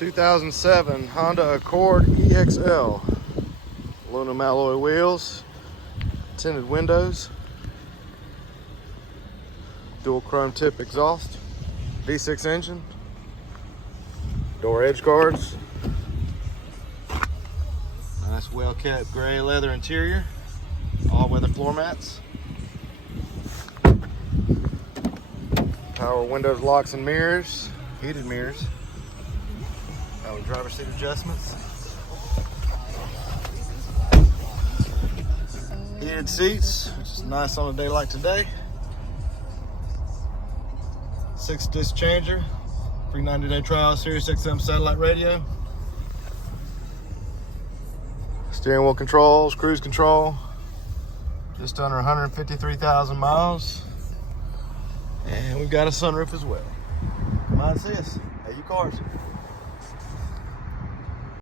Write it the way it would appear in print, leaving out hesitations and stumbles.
2007 Honda Accord EXL. Aluminum alloy wheels, tinted windows, dual chrome tip exhaust, V6 engine, door edge guards, nice well kept gray leather interior, all weather floor mats, power windows, locks and mirrors, heated mirrors, power driver's seat adjustments, heated seats, which is nice on a day like today. 6-disc changer, free 90-day trial, Sirius XM satellite radio, steering wheel controls, cruise control, just under 153,000 miles, and we've got a sunroof as well. Come on and see us at U Cars.